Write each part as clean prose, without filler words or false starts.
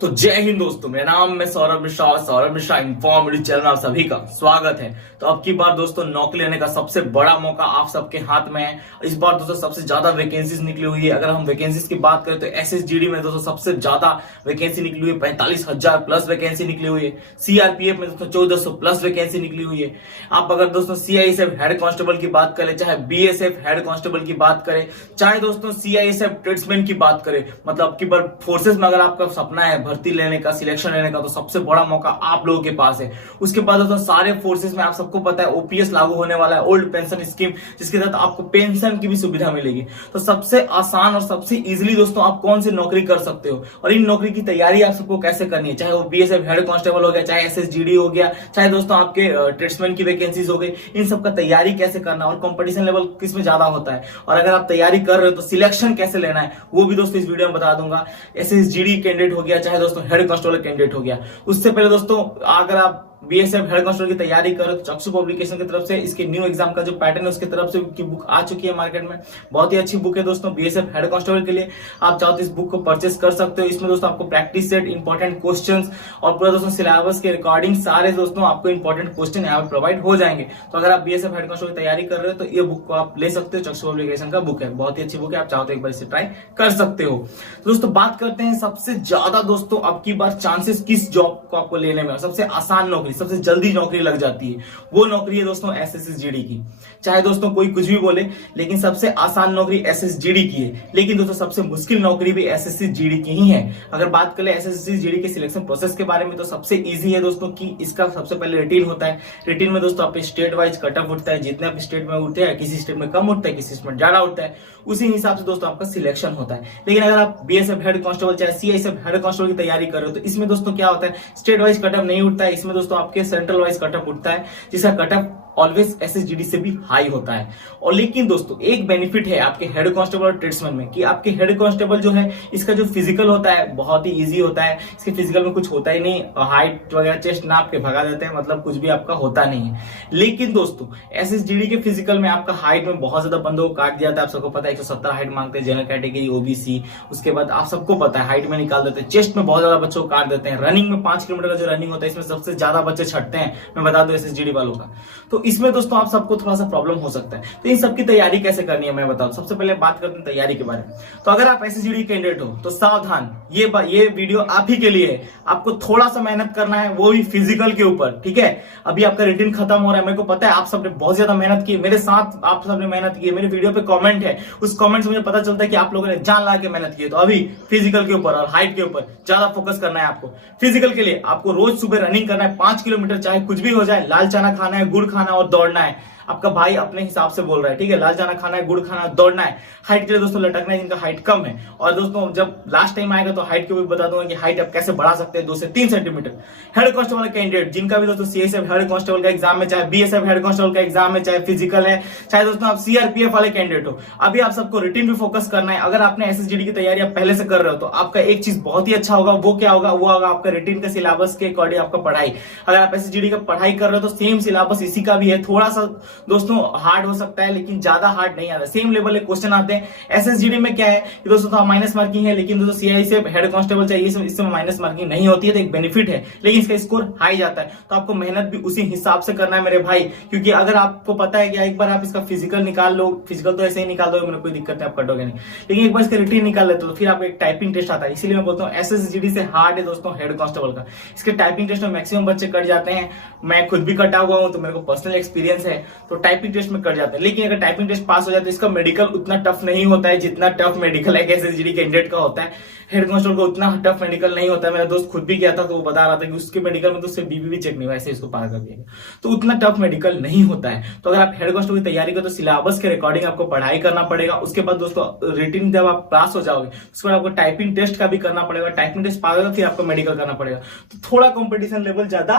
तो जय हिंद दोस्तों, मेरा नाम है सौरभ मिश्रा और सौरभ मिश्रा इन्फॉर्मेटिव चैनल में आप सभी का स्वागत है। तो अब की बार दोस्तों नौकरी लेने का सबसे बड़ा मौका आप सबके हाथ में है। इस बार दोस्तों सबसे ज्यादा वैकेंसीज निकली हुई है। अगर हम वैकेंसीज की बात करें तो एसएसजीडी में दोस्तों सबसे ज्यादा वैकेंसी निकली हुई है, 45,000 प्लस वैकेंसी निकली हुई है। सीआरपीएफ में दोस्तों 1400 प्लस वैकेंसी निकली हुई है। आप अगर दोस्तों सीआईएसएफ हेड कांस्टेबल की बात करें, चाहे बीएसएफ हेड कांस्टेबल की बात करें, चाहे दोस्तों सीआईएसएफ ट्रेड्समैन की बात करें, मतलब अब की बार फोर्सेस में अगर आपका सपना है भर्ती लेने का, सिलेक्शन लेने का, तो सबसे बड़ा मौका आप लोगों के पास है। उसके बाद दोस्तों सारे फोर्सेस में आप सबको पता है ओपीएस लागू होने वाला है, ओल्ड पेंशन स्कीम, जिसके तहत आपको पेंशन की भी सुविधा मिलेगी। तो सबसे आसान और सबसे इजीली दोस्तों आप कौन सी नौकरी कर सकते हो और इन नौकरी की तैयारी आप सबको कैसे करनी है, चाहे वो बीएसएफ हेड कांस्टेबल हो गया, चाहे एसएसजीडी हो गया, चाहे दोस्तों आपके ट्रेड्समैन की वैकेंसीज हो गई, इन सबका तैयारी कैसे करना और कंपटीशन लेवल किस में ज्यादा होता है, और अगर आप तैयारी कर रहे हो तो सिलेक्शन कैसे लेना है, वो भी दोस्तों इस वीडियो में बता दूंगा। एसएसजीडी कैंडिडेट हो गया, चाहे दोस्तों हेड कांस्टेबल कैंडिडेट हो गया। उससे पहले दोस्तों अगर आप बीएसएफ हेड कांस्टेबल की तैयारी करो तो चक्षु पब्लिकेशन की तरफ से इसके न्यू एग्जाम का जो पैटर्न है उसकी तरफ से की बुक आ चुकी है मार्केट में। बहुत ही अच्छी बुक है दोस्तों बीएसएफ हेड कांस्टेबल के लिए। आप चाहो तो इस बुक को परचेस कर सकते हो। इसमें दोस्तों आपको प्रैक्टिस सेट, इंपॉर्टेंट क्वेश्चंस और पूरा दोस्तों सिलेबस के रिकॉर्डिंग सारे दोस्तों आपको इंपॉर्टेंट क्वेश्चन यहाँ पे प्रोवाइड हो जाएंगे। तो अगर आप बीएसएफ हेड कांस्टेबल की तैयारी कर रहे हो तो ये बुक को आप ले सकते हो। चक्षु पब्लिकेशन का बुक है, बहुत ही अच्छी बुक है। आप चाहो तो एक बार इसे ट्राई कर सकते हो। तो दोस्तों बात करते हैं सबसे ज्यादा दोस्तों अब की बार चांसेस किस जॉब को आपको लेने में, सबसे आसान नौकरी, सबसे जल्दी नौकरी लग जाती है, वो नौकरी है दोस्तों एसएसजीडी की। चाहे दोस्तों कोई कुछ भी बोले, लेकिन सबसे आसान नौकरी एसएसजीडी की है। लेकिन दोस्तों सबसे मुश्किल नौकरी भी एसएसजीडी की ही है। अगर बात करें एसएसजीडी के सिलेक्शन प्रोसेस के बारे में तो सबसे इजी है दोस्तों कि इसका सबसे पहले रिटीन होता है। रिटीन में दोस्तों आपके स्टेट वाइज कट ऑफ उठता है, जितने आप स्टेट में उठते हैं, किसी स्टेट में कम उठता है, किसी स्टेट में ज्यादा उठता है, उसी हिसाब से दोस्तों आपका सिलेक्शन होता है। लेकिन अगर आप बीएसएफ हेड कांस्टेबल चाहे सीआईएसएफ हेड कांस्टेबल की तैयारी कर रहे हो तो इसमें दोस्तों क्या होता है, स्टेट वाइज कट ऑफ नहीं उठता है। इसमें दोस्तों आपके सेंट्रल वाइज कट ऑफ उठता है, जिसका कट ऑफ ऑलवेज एसएसजीडी से भी हाई होता है। और लेकिन दोस्तों एक बेनिफिट है आपके हेड कांस्टेबल और ट्रेड्समैन में कि आपके हेड कांस्टेबल जो है इसका जो फिजिकल होता है बहुत ही इजी होता है। इसके फिजिकल में कुछ होता ही नहीं, हाइट वगैरह चेस्ट नाप के भगा देते हैं, मतलब कुछ भी आपका होता नहीं है। लेकिन दोस्तों एसएसजीडी के फिजिकल में आपका हाइट में बहुत ज्यादा बंदों को काट दिया था। आप सबको पता है 170 हाइट मांगते हैं जनरल कैटेगरी ओबीसी। उसके बाद आप सबको पता है हाइट में निकाल देते हैं, चेस्ट में बहुत ज्यादा बच्चों को काट देते हैं। रनिंग में 5 किलोमीटर का जो रनिंग होता है इसमें सबसे ज्यादा बच्चे छटते हैं, मैं बता दूं एसएसजीडी वालों का। तो इसमें दोस्तों आप सबको थोड़ा सा प्रॉब्लम हो सकता है। तो इन सबकी तैयारी कैसे करनी है मैं बताऊं। सबसे पहले बात करते हैं तैयारी के बारे में। तो अगर आप एसएसजीडी कैंडिडेट हो तो सावधान, ये वीडियो आप ही के लिए है। आपको थोड़ा सा मेहनत करना है, वो भी फिजिकल के ऊपर, ठीक है। अभी आपका रिटन खत्म हो रहा है, मेरे को पता है आप सबने बहुत ज्यादा मेहनत की, मेरे साथ आप सबने मेहनत की है। मेरे वीडियो पे कमेंट है, उस कमेंट से मुझे पता चलता है कि आप लोगों ने जान ला के मेहनत की है। तो अभी फिजिकल के ऊपर और हाइट के ऊपर ज्यादा फोकस करना है आपको। फिजिकल के लिए आपको रोज सुबह रनिंग करना है 5 किलोमीटर, चाहे कुछ भी हो जाए। लाल चना खाना है, गुड़ खाना और दौड़ना है। आपका भाई अपने हिसाब से बोल रहा है, ठीक है। लाल चना खाना है, गुड़ खाना है, दौड़ना है। हाइट के लिए दोस्तों लटकना है जिनका हाइट कम है। और दोस्तों जब लास्ट टाइम आएगा तो हाइट के भी बता दूंगा कि हाइट आप कैसे बढ़ा सकते हैं 2 से 3 सेंटीमीटर। हेड कांस्टेबल कैंडिडेट जिनका भी दोस्तों सीएसएफ हेड कांस्टेबल का एग्जाम में, चाहे बीएसएफ हेड कांस्टेबल का एग्जाम में, चाहे फिजिकल है, चाहे दोस्तों आप सीआरपीएफ वाले कैंडिडेट हो, अभी आप सबको रिटन पे फोकस करना है। अगर आपने एसएसजीडी की तैयारी आप पहले से कर रहे हो तो आपका एक चीज बहुत ही अच्छा होगा। वो क्या होगा, वो होगा आपका रिटन के सिलेबस के अकॉर्डिंग आपका पढ़ाई। अगर आप एसएसजीडी का पढ़ाई कर रहे हो तो सेम सिलेबस इसी का भी है। थोड़ा सा दोस्तों हार्ड हो सकता है लेकिन ज्यादा हार्ड नहीं आता, सेम लेवल के क्वेश्चन आते हैं। एसएसजीडी में क्या है कि दोस्तों थोड़ा माइनस मार्किंग है, लेकिन दोस्तों सीआईएसएफ हेड कांस्टेबल चाहिए इसमें माइनस मार्किंग नहीं होती है, तो एक बेनिफिट है। लेकिन इसका स्कोर हाई जाता है, तो आपको मेहनत भी उसी हिसाब से करना है मेरे भाई। क्योंकि अगर आपको पता है कि एक बार आप इसका फिजिकल निकाल लो, फिजिकल तो ऐसे ही निकाल दो, मेरे कोई दिक्कत नहीं, आप कटोगे नहीं। लेकिन एक बार इसका रिटन निकाल लेते हो तो फिर आपको एक टाइपिंग टेस्ट आता है। इसीलिए मैं बोलता हूँ एसएसजीडी से हार्ड है दोस्तों हेड कांस्टेबल का। इसके टाइपिंग टेस्ट में मैक्सिमम बच्चे कट जाते हैं। मैं खुद भी कटा हुआ हूं तो मेरे को पर्सनल एक्सपीरियंस है, तो टाइपिंग टेस्ट में कट जाते हैं। लेकिन अगर टाइपिंग टेस्ट पास हो जाए तो इसका मेडिकल उतना टफ नहीं होता है जितना टफ मेडिकल है एसएसजीडी कैंडिडेट का होता है। हेड कांस्टेबल को उतना टफ मेडिकल नहीं होता है। मेरा दोस्त खुद भी गया था तो वो बता रहा था कि उसके मेडिकल में तो उससे बीबी भी चेक नहीं हुआ, ऐसे इसको पार कर दिया। तो उतना टफ मेडिकल नहीं होता है। तो अगर आप हेड कांस्टेबल की तैयारी करो तो सिलेबस के अकॉर्डिंग आपको पढ़ाई करना पड़ेगा। उसके बाद दोस्तों रिटन जब आप पास हो जाओगे उसके बाद आपको टाइपिंग टेस्ट का भी करना पड़ेगा। टाइपिंग टेस्ट पास होगा फिर आपको मेडिकल करना पड़ेगा। तो थोड़ा कॉम्पिटिशन लेवल ज्यादा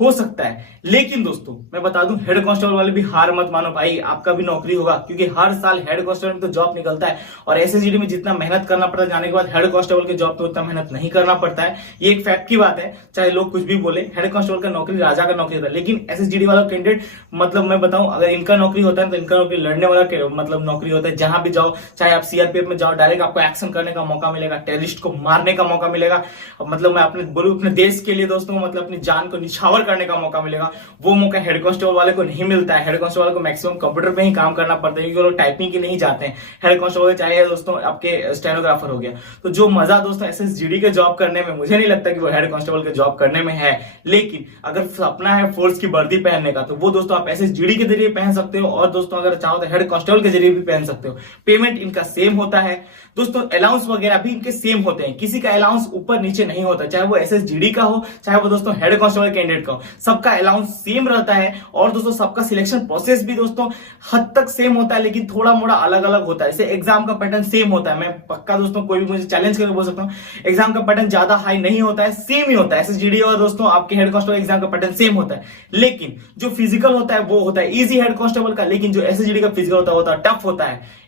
हो सकता है। लेकिन दोस्तों मैं बता दूं, हेड कांस्टेबल वाले भी हार मत मानो भाई, आपका भी नौकरी होगा, क्योंकि हर साल हेड कांस्टेबल में तो जॉब निकलता है और एसएसजीडी में जितना मेहनत करना पड़ता है जाने के बाद हेड कांस्टेबल के जॉब तो उतना मेहनत नहीं करना पड़ता है। ये एक फैक्ट की बात है, चाहे लोग कुछ भी बोले, हेड कांस्टेबल का नौकरी राजा का नौकरी होता है। लेकिन एसएसजीडी वाला कैंडिडेट, मतलब मैं बताऊं, अगर इनका नौकरी होता है तो इनका नौकरी लड़ने वाला मतलब नौकरी होता है। जहां भी जाओ, चाहे आप सीआरपीएफ में जाओ, डायरेक्ट आपको एक्शन करने का मौका मिलेगा, टेररिस्ट को मारने का मौका मिलेगा, मतलब मैं अपने बोलूं अपने देश के लिए दोस्तों, मतलब अपनी जान को निछावर करने का मौका मिलेगा। वो मौका हेड कांस्टेबल वाले को नहीं मिलता है। हेड कांस्टेबल को मैक्सिमम कंप्यूटर पे ही काम करना पड़ता है, क्योंकि वो लोग टाइपिंग की नहीं जाते हैं। हेड कांस्टेबल चाहे दोस्तों आपके स्टेनोग्राफर हो गया। तो जो मजा दोस्तों एसएसजीडी के जॉब करने में, मुझे नहीं लगता कि वो हेड कांस्टेबल के जॉब करने में है। लेकिन अगर सपना है फोर्स की वर्दी पहनने का, तो वो दोस्तों आप एसएसजीडी के जरिए पहन सकते हो, और दोस्तों अगर चाहो तो हेड कांस्टेबल के जरिए भी पहन सकते हो। पेमेंट इनका सेम होता है दोस्तों, अलाउंस वगैरह भी इनके सेम होते हैं। किसी का अलाउंस ऊपर नीचे नहीं होता, चाहे वो एसएसजीडी का हो, चाहे वो दोस्तों हेड कांस्टेबल कैंडिडेट का हो, सबका अलाउंस सेम रहता है। और दोस्तों सबका सिलेक्शन प्रोसेस भी दोस्तों हद तक सेम होता है, लेकिन थोड़ा मोड़ा अलग अलग होता है। जैसे एग्जाम का पैटर्न सेम होता है, मैं पक्का दोस्तों कोई भी मुझे चैलेंज करके बोल सकता हूँ, एग्जाम का पैटर्न ज्यादा हाई नहीं होता है, सेम ही होता है। एसएसजीडी और दोस्तों आपके हेड कांस्टेबल एग्जाम का पैटर्न सेम होता है। लेकिन जो फिजिकल होता है वो होता है इजी हेड कांस्टेबल का, लेकिन जो एसएसजीडी का फिजिकल होता है टफ होता है।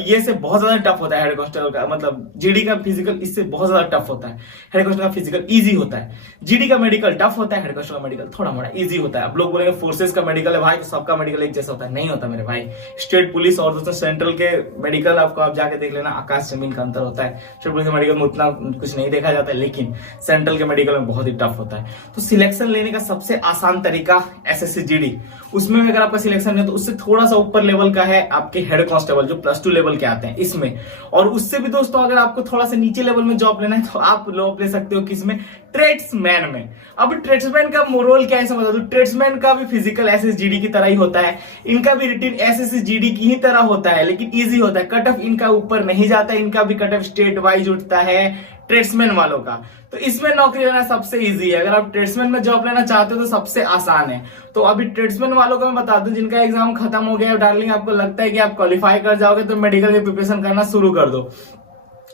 ये से बहुत ज्यादा टफ होता है हेड कांस्टेबल का, मतलब जीडी का फिजिकल इससे बहुत ज्यादा टफ होता है। हेड कांस्टेबल का फिजिकल इजी होता है, जीडी का मेडिकल टफ होता है, हेड कांस्टेबल का मेडिकल थोड़ा मोड़ा इजी होता है। आप लोग बोलेंगे फोर्सेस का मेडिकल है भाई तो सबका मेडिकल एक जैसा होता है, नहीं होता मेरे भाई। स्टेट पुलिस और दोस्तों सेंट्रल के मेडिकल आपको आप जाके देख लेना, आकाश जमीन का अंतर होता है। स्टेट पुलिस के मेडिकल में उतना कुछ नहीं देखा जाता है, लेकिन सेंट्रल के मेडिकल में बहुत ही टफ होता है। तो सिलेक्शन लेने का सबसे आसान तरीका एसएसजीडी, उसमें अगर आपका सिलेक्शन है तो उससे थोड़ा सा ऊपर लेवल का है आपके हेड कांस्टेबल जो +2 लेवल के आते हैं इसमें। और उससे भी दोस्तों अगर आपको थोड़ा सा नीचे लेवल में जॉब लेना है तो आप जॉब ले सकते हो किसमें, ट्रेड्समैन में। अब ट्रेड्समैन का रोल क्या है समझ दो, ट्रेड्समैन का भी फिजिकल एसएसजीडी की तरह ही होता है, इनका भी रिटिन एसएसजीडी की ही तरह होता है, लेकिन इजी होता है। कट ऑफ इनका ऊपर नहीं जाता है, इनका भी कट ऑफ स्टेट वाइज उठता है ट्रेड्समैन वालों का। तो इसमें नौकरी लेना सबसे इजी है। अगर आप ट्रेड्समैन में जॉब लेना चाहते हो तो सबसे आसान है। तो अभी ट्रेड्समैन वालों को मैं बता दूं, जिनका एग्जाम खत्म हो गया डार्लिंग, आपको लगता है कि आप क्वालिफाई कर जाओगे तो मेडिकल की प्रिपरेशन करना शुरू कर दो।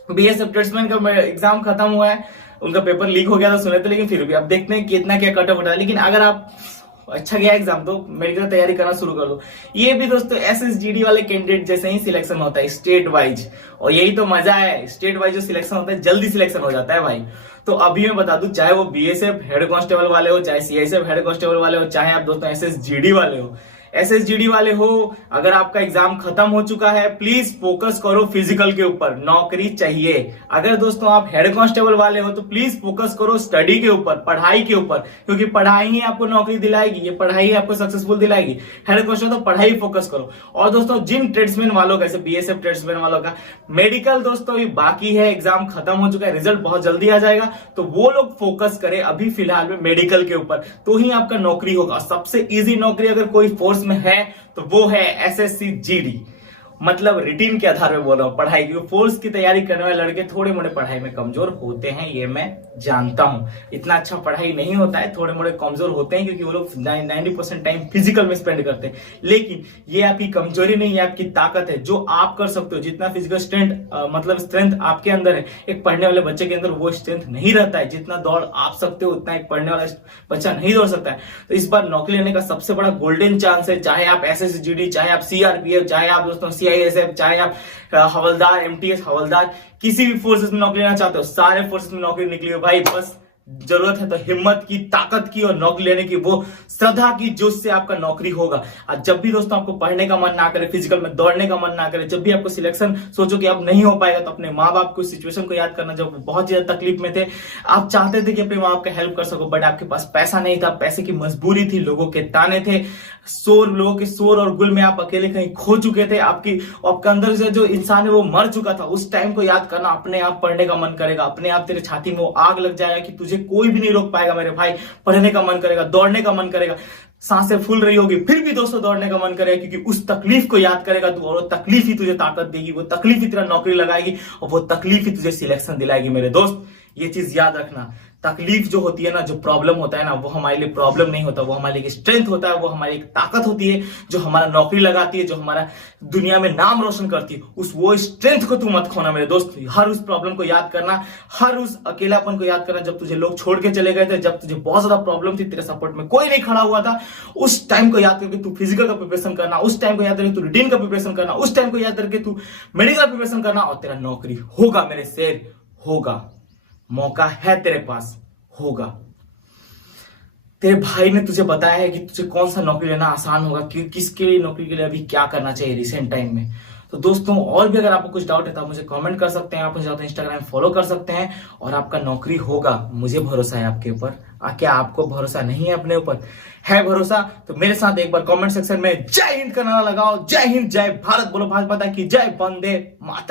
बीएसएफ ट्रेड्समैन का एग्जाम खत्म हुआ है, उनका पेपर लीक हो गया था सुने थे, लेकिन फिर भी अब देखते हैं कितना क्या कट ऑफ उठा है। लेकिन अगर आप अच्छा गया एग्जाम तो मेडिकल तैयारी करना शुरू कर दो। ये भी दोस्तों एसएसजीडी वाले कैंडिडेट जैसे ही सिलेक्शन होता है स्टेट वाइज, और यही तो मजा है, स्टेट वाइज जो सिलेक्शन होता है जल्दी सिलेक्शन हो जाता है भाई। तो अभी मैं बता दूं, चाहे वो बीएसएफ हेड कांस्टेबल वाले हो, चाहे सीआईएसएफ हेड कांस्टेबल वाले हो, चाहे आप दोस्तों एसएसजीडी वाले हो, एसएसजीडी वाले हो, अगर आपका एग्जाम खत्म हो चुका है प्लीज फोकस करो फिजिकल के ऊपर, नौकरी चाहिए। अगर दोस्तों आप हेड कांस्टेबल वाले हो तो प्लीज फोकस करो स्टडी के ऊपर, पढ़ाई के ऊपर, क्योंकि पढ़ाई ही आपको नौकरी दिलाएगी, ये पढ़ाई ही आपको सक्सेसफुल दिलाएगी। हेड कांस्टेबल तो पढ़ाई फोकस करो। और दोस्तों जिन ट्रेड्समैन वालों का, जैसे बीएसएफ ट्रेड्समैन वालों का मेडिकल दोस्तों अभी बाकी है, एग्जाम खत्म हो चुका है, रिजल्ट बहुत जल्दी आ जाएगा, तो वो लोग फोकस करें अभी फिलहाल में मेडिकल के ऊपर, तो ही आपका नौकरी होगा। सबसे इजी नौकरी अगर कोई फोर्स में है तो वो है एसएसजीडी, मतलब रिटीन के आधार पे बोल रहा हूं, पढ़ाई की। फोर्स की तैयारी करने वाले लड़के थोड़े मोड़े पढ़ाई में कमजोर होते हैं, ये मैं जानता हूं। इतना अच्छा पढ़ाई नहीं होता है, थोड़े मोड़े कमजोर होते हैं, क्योंकि वो लोग 90% टाइम फिजिकल में स्पेंड करते हैं। लेकिन ये आपकी कमजोरी नहीं है, आपकी ताकत है, जो आप कर सकते हो। जितना फिजिकल स्ट्रेंथ आपके अंदर है, एक पढ़ने वाले बच्चे के अंदर वो स्ट्रेंथ नहीं रहता है। जितना दौड़ आप सकते हो उतना एक पढ़ने वाला बच्चा नहीं दौड़ सकता है। तो इस बार नौकरी लेने का सबसे बड़ा गोल्डन चांस है, चाहे आप एसएसजीडी, चाहे आप सीआरपीएफ, चाहे आप दोस्तों सीआईएसएफ, चाहे आप हवलदार, एमटीएस हवलदार, किसी भी फोर्सेस में नौकरी लेना चाहते हो, सारे फोर्सेस में नौकरी निकली हो भाई। बस जरूरत है तो हिम्मत की, ताकत की और नौकरी लेने की, वो श्रद्धा की, जोश से आपका नौकरी होगा। और जब भी दोस्तों आपको पढ़ने का मन ना करे, फिजिकल में दौड़ने का मन ना करे, जब भी आपको सिलेक्शन सोचो कि अब नहीं हो पाएगा, तो अपने माँ बाप को सिचुएशन को याद करना, जब बहुत ज्यादा तकलीफ में थे, आप चाहते थे कि अपने माँ बाप का हेल्प कर सको, बट आपके पास पैसा नहीं था, पैसे की मजबूरी थी, लोगों के ताने थे, लोगों के शोर और गुल में आप अकेले कहीं खो चुके थे, आपके अंदर से जो इंसान है वो मर चुका था। उस टाइम को याद करना, अपने आप पढ़ने का मन करेगा, अपने आप तेरे छाती में वो आग लग जाएगा कि तुझे कोई भी नहीं रोक पाएगा मेरे भाई। पढ़ने का मन करेगा, दौड़ने का मन करेगा, सांसें फूल रही होगी फिर भी दोस्तों दौड़ने का मन करेगा, क्योंकि उस तकलीफ को याद करेगा तू, और वो तकलीफ ही तुझे ताकत देगी, वो तकलीफ ही तेरा नौकरी लगाएगी, और वो तकलीफ ही तुझे सिलेक्शन दिलाएगी मेरे दोस्त। ये चीज याद रखना, तकलीफ जो होती है ना, जो प्रॉब्लम होता है ना, वो हमारे लिए प्रॉब्लम नहीं होता, वो हमारे लिए स्ट्रेंथ होता है, वो हमारी एक ताकत होती है जो हमारा नौकरी लगाती है, जो हमारा दुनिया में नाम रोशन करती है। वो स्ट्रेंथ को तू मत खोना मेरे दोस्त। हर उस प्रॉब्लम को याद करना, हर उस अकेलापन को याद करना जब तुझे लोग छोड़ के चले गए थे, जब तुझे बहुत ज्यादा प्रॉब्लम थी, तेरे सपोर्ट में कोई नहीं खड़ा हुआ था। उस टाइम को याद करके तू फिजिकल का प्रिपरेशन करना, उस टाइम को याद करके तू रिटेन का प्रिपरेशन करना, उस टाइम को याद करके तू मेडिकल प्रिपरेशन करना, और तेरा नौकरी होगा मेरे शेर, होगा। मौका है तेरे पास, होगा। तेरे भाई ने तुझे बताया है कि तुझे कौन सा नौकरी लेना आसान होगा, कि किसके लिए नौकरी के लिए अभी क्या करना चाहिए रिसेंट टाइम में। तो दोस्तों, और भी अगर आपको कुछ डाउट है तो आप मुझे कमेंट कर सकते हैं, आप मुझे इंस्टाग्राम फॉलो कर सकते हैं, और आपका नौकरी होगा। मुझे भरोसा है आपके ऊपर। क्या आपको भरोसा नहीं है अपने ऊपर? है भरोसा? तो मेरे साथ एक बार कमेंट सेक्शन में जय हिंद का नारा लगाओ। जय हिंद, जय भारत बोलो, भारत माता की जय, वंदे मातरम।